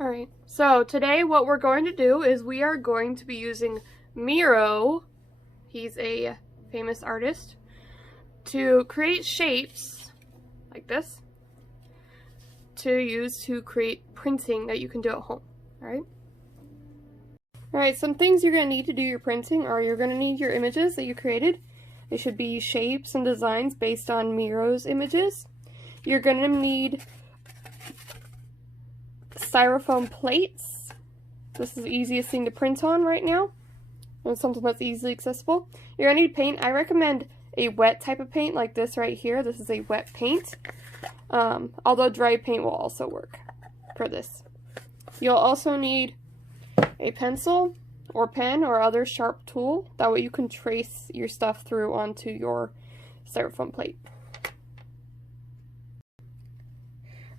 Alright, so today what we're going to do is we are going to be using Miro, he's a famous artist, to create shapes like this to use to create printing that you can do at home. Alright, some things you're going to need to do your printing are you're going to need your images that you created. They should be shapes and designs based on Miro's images. You're going to need styrofoam plates. This is the easiest thing to print on right now. It's something that's easily accessible. You're going to need paint. I recommend a wet type of paint like this right here. This is a wet paint. Although dry paint will also work for this. You'll also need a pencil or pen or other sharp tool. That way you can trace your stuff through onto your styrofoam plate.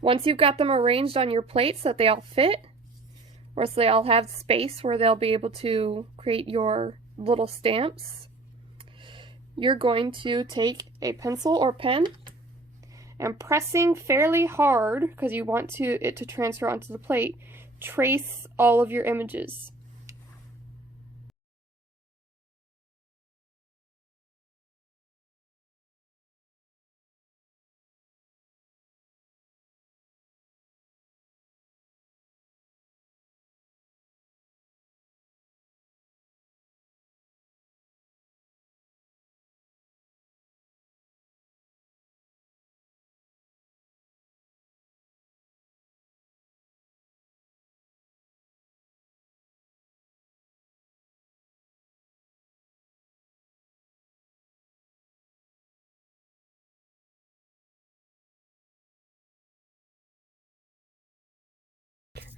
Once you've got them arranged on your plate so that they all fit, or so they all have space where they'll be able to create your little stamps, you're going to take a pencil or pen and pressing fairly hard, because you want it to transfer onto the plate, trace all of your images.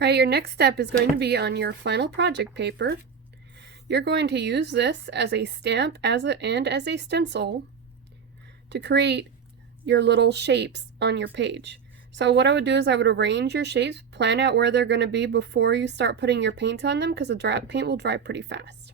Alright, your next step is going to be on your final project paper. You're going to use this as a stamp and as a stencil to create your little shapes on your page. So what I would do is I would arrange your shapes, plan out where they're going to be before you start putting your paint on them, because the paint will dry pretty fast.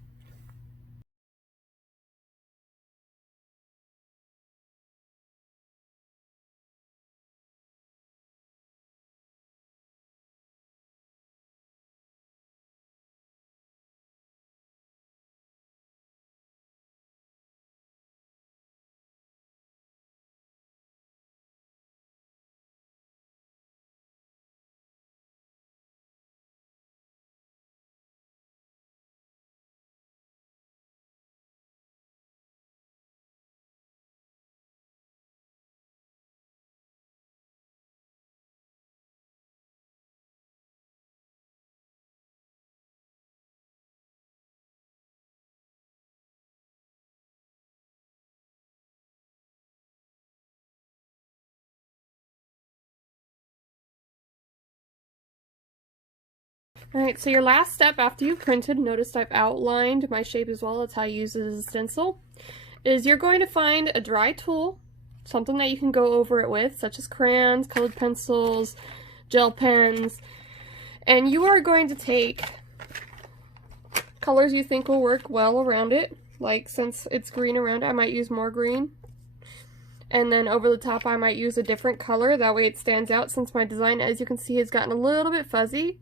Alright, so your last step after you've printed, notice I've outlined my shape as well, that's how I use it as a stencil, is you're going to find a dry tool, something that you can go over it with, such as crayons, colored pencils, gel pens, and you are going to take colors you think will work well around it. Like, since it's green around it, I might use more green. And then over the top I might use a different color, that way it stands out, since my design, as you can see, has gotten a little bit fuzzy.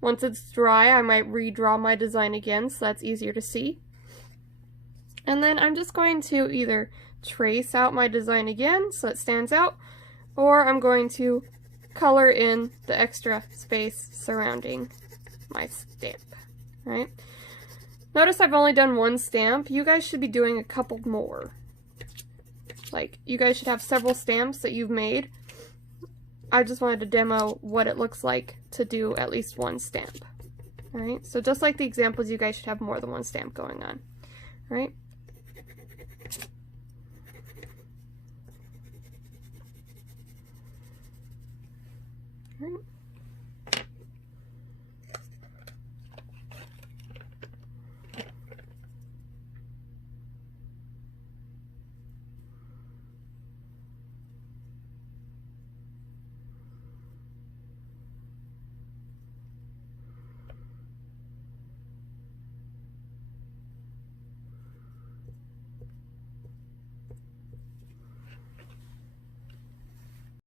Once it's dry, I might redraw my design again, so that's easier to see. And then I'm just going to either trace out my design again so it stands out, or I'm going to color in the extra space surrounding my stamp. Right? Notice I've only done one stamp. You guys should be doing a couple more. Like, you guys should have several stamps that you've made. I just wanted to demo what it looks like to do at least one stamp. Alright, so just like the examples, you guys should have more than one stamp going on. Alright? Alright.